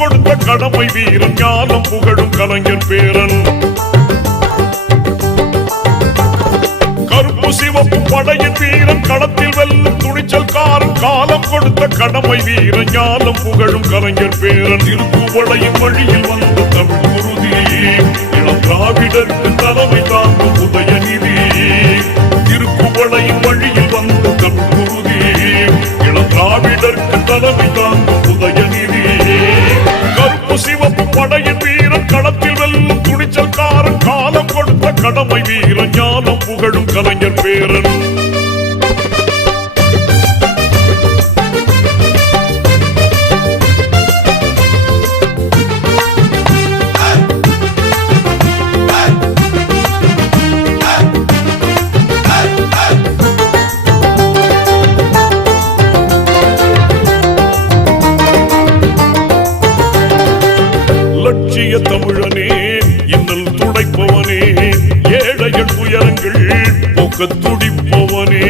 கொடுத்த கடமை வீரன் ஞானம் புகழும் கலைஞர் பேரன். கருப்பு சிவப்பு படையின் வீரன் களத்தில் வெல்லும் துணிச்சல்காரன் காலம் கொடுத்த கடமை வீரன் ஞானம் புகழும் கலைஞர் பேரன். திருக்குவளையின் வழியில் வந்த தமிழ் குருதி இளம் திராவிடருக்கு தலைமை தாங்கும் உதயநிதி. திருக்குவளையின் வழியில் வந்த தமிழ் குருதி இளம் திராவிடருக்கு தலைமை தாங்கும் உதயநிதி. கருப்பு சிவப்பு படையின் வீரன் களத்தில் வெல்லும் துணிச்சல்காரன் காலம் கொடுத்த கடமை வீரன் ஞானம் புகழும் கலைஞர் பேரன். லட்சிய தமிழனே இன்னல் துடைப்பவனே ஏழைகள் துயரங்கள் போக்க துடிப்பவனே.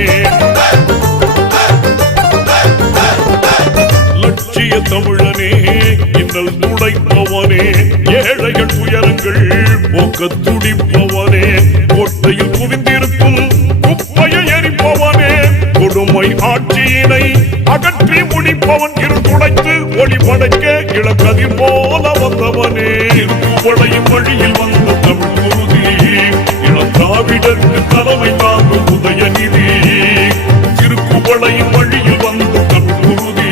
லட்சிய தமிழனே இன்னல் துடைப்பவனே ஏழைகள் துயரங்கள் போக்க துடிப்பவனே. கோட்டையில் குவிந்திருக்கும் குப்பையை எரிப்பவனே கொடுமை ஆட்சியினை அகற்றி முடிப்பவன். இருள் துடைத்து ஒளி படைக்க இளக்கதிர் போல வந்தவனே. திருக்குவளையின் வழியில் வந்த தமிழ் குருதி இளம் திராவிடருக்கு தலைமை தாங்கும் உதயநிதி. திருக்குவளையின் வழியில் வந்த தமிழ் குருதி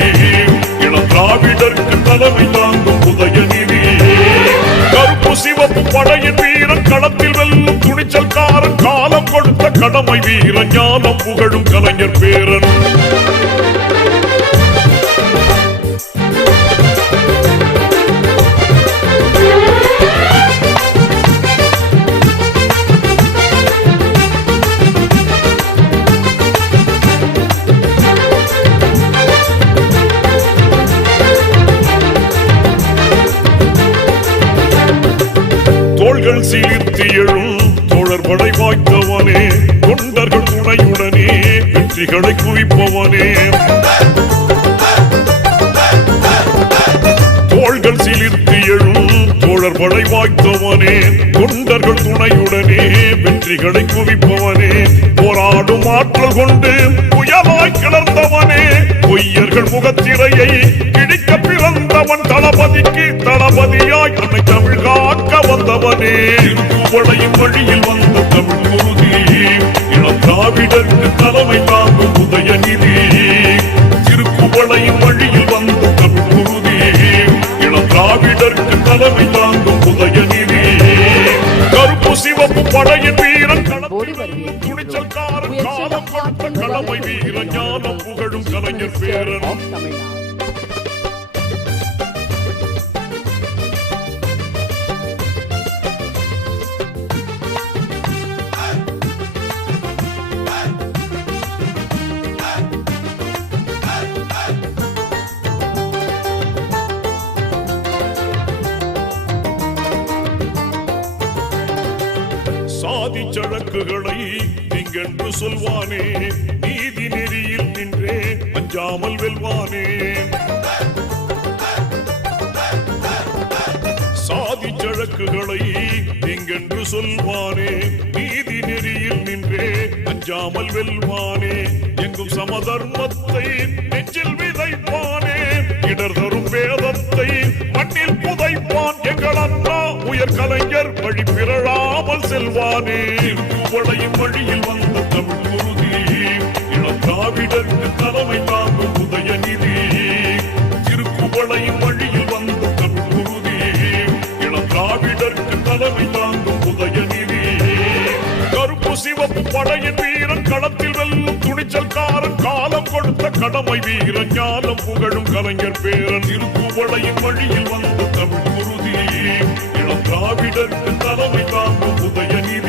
இளம் திராவிடருக்கு தலைமை தாங்கும் உதயநிதி. கருப்பு சிவப்பு படையின் வீரன் களத்தில் வெல்லும் துணிச்சல்காரன் காலம் கொடுத்த கடமை வீரன் ஞானம் புகழும் கலைஞர் பேரன். தோள்கள் சீர்த்தி எழும் தோழர்படை வாய்த்தவனே தொண்டர்கள் துணையுடனே வெற்றிகளை குவிப்பவனே. தோள்கள் சீர்த்தி எழும் தோழர்படை வாய்த்தவனே தொண்டர்கள் துணையுடனே வெற்றிகளை குவிப்பவனே. போராடும் ஆற்றல் கொண்டு புயலாய் கிளர்ந்தவனே பொய்யர்கள் முகத்திரையை கிழிக்க பிறந்தவன். தளபதிக்கு தளபதியாய் அன்னை தமிழ் காக்க வந்தவனே. திருக்குவளையின் வழியில் வந்த தமிழ் குருதி இளம் திராவிடருக்கு தலைமை தாங்கும் உதயநிதி. திருக்குவளையின் வழியில் வந்த தமிழ் குருதி இளம் திராவிடருக்கு தலைமை தாங்கும் உதயநிதி. கருப்பு சிவப்பு படையின் வீரன் துணிச்சல்காரன் காலம் கொடுத்த கடமை வீரன் ஞானம் புகழும் கலைஞர் பேரன். சாதி சழக்குகளை நீங்கென்று சொல்வானே நீதி நெறியில் நின்றே அஞ்சாமல் வெல்வானே. சாதி சழக்குகளை நீங்கென்று சொல்வானே நீதி நெறியில் நின்றே அஞ்சாமல் வெல்வானே. எங்கும் சமதர்மத்தை நெஞ்சில் விதைப்பானே இடர் தரும் வேதத்தை மண்ணில் புதைப்பான். எங்கள் அண்ணா உயர் கலைஞர் வழி பிறழாமல் செல்வானே. திருக்குவளையின் வழியில் வந்த தமிழ் குருதி இளம் திராவிடருக்கு தலைமை தாங்கும் உதயநிதி. திருக்குவளையின் வழியில் வந்த தமிழ் குருதி இளம் திராவிடருக்கு தலைமை தாங்கும் உதயநிதி. கருப்பு சிவப்பு படையின் வீரன் களத்தில் வெல்லும் துணிச்சல்காரன் காலம் கொடுத்த கடமை வீரன் ஞானம் புகழும் கலைஞர் பேரன். திருக்குவளையின் வழியில் வந்த தமிழ் குருதி இளம் திராவிடருக்கு தலைமை தாங்கும் உதயநிதி.